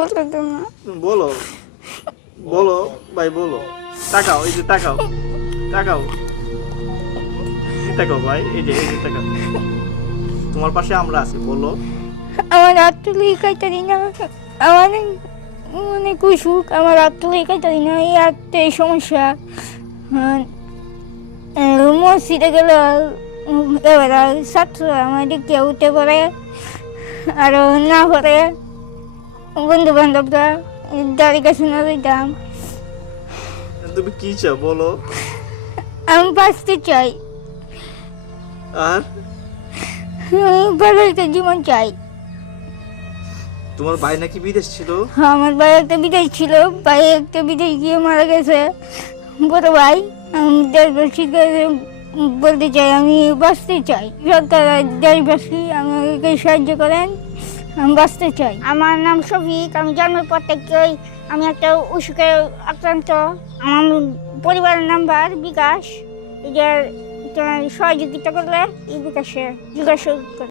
বলতে তো না। বলো বলো ভাই বলো। তাকাও, এই যে তাকাও, তাকাও, এই তাকাও ভাই, এই যে তাকাও, তোমার পাশে আমরা আছি, বলো। আমার হাত তুলে কাইতারি না, আমার অনেক অসুখ, আমার হাত তুলে কাইতারি না, এই হাতে সমস্যা। মসজিদে গেলে এবার ছাত্র আমার দিকে উঠে পড়ে, আরো না পড়ে বন্ধু বান্ধবরা দাঁড়িয়ে কাছে না দিতাম। তুমি কি চাও বলো। আমি বাঁচতে চাই, আর আমি ভালো একটা জীবন চাই। তোমার ভাই নাকি বিদেশ ছিল? আমার ভাই একটা বিদেশ ছিল, ভাই একটা বিদেশ গিয়ে মারা গেছে, বড় ভাই। আমি দেশবাসীর কাছে বলতে চাই, আমি বাঁচতে চাই। সরকার দেশবাসী আমাকে সাহায্য করেন, আমি বাঁচতে চাই। আমার নাম শফিক, আমি জন্মের পর থেকেই আমি একটা অসুখে আক্রান্ত। আমার পরিবারের নাম্বার বিকাশ, এটার সহযোগিতা করলে এই বিকাশে যোগাযোগ করে।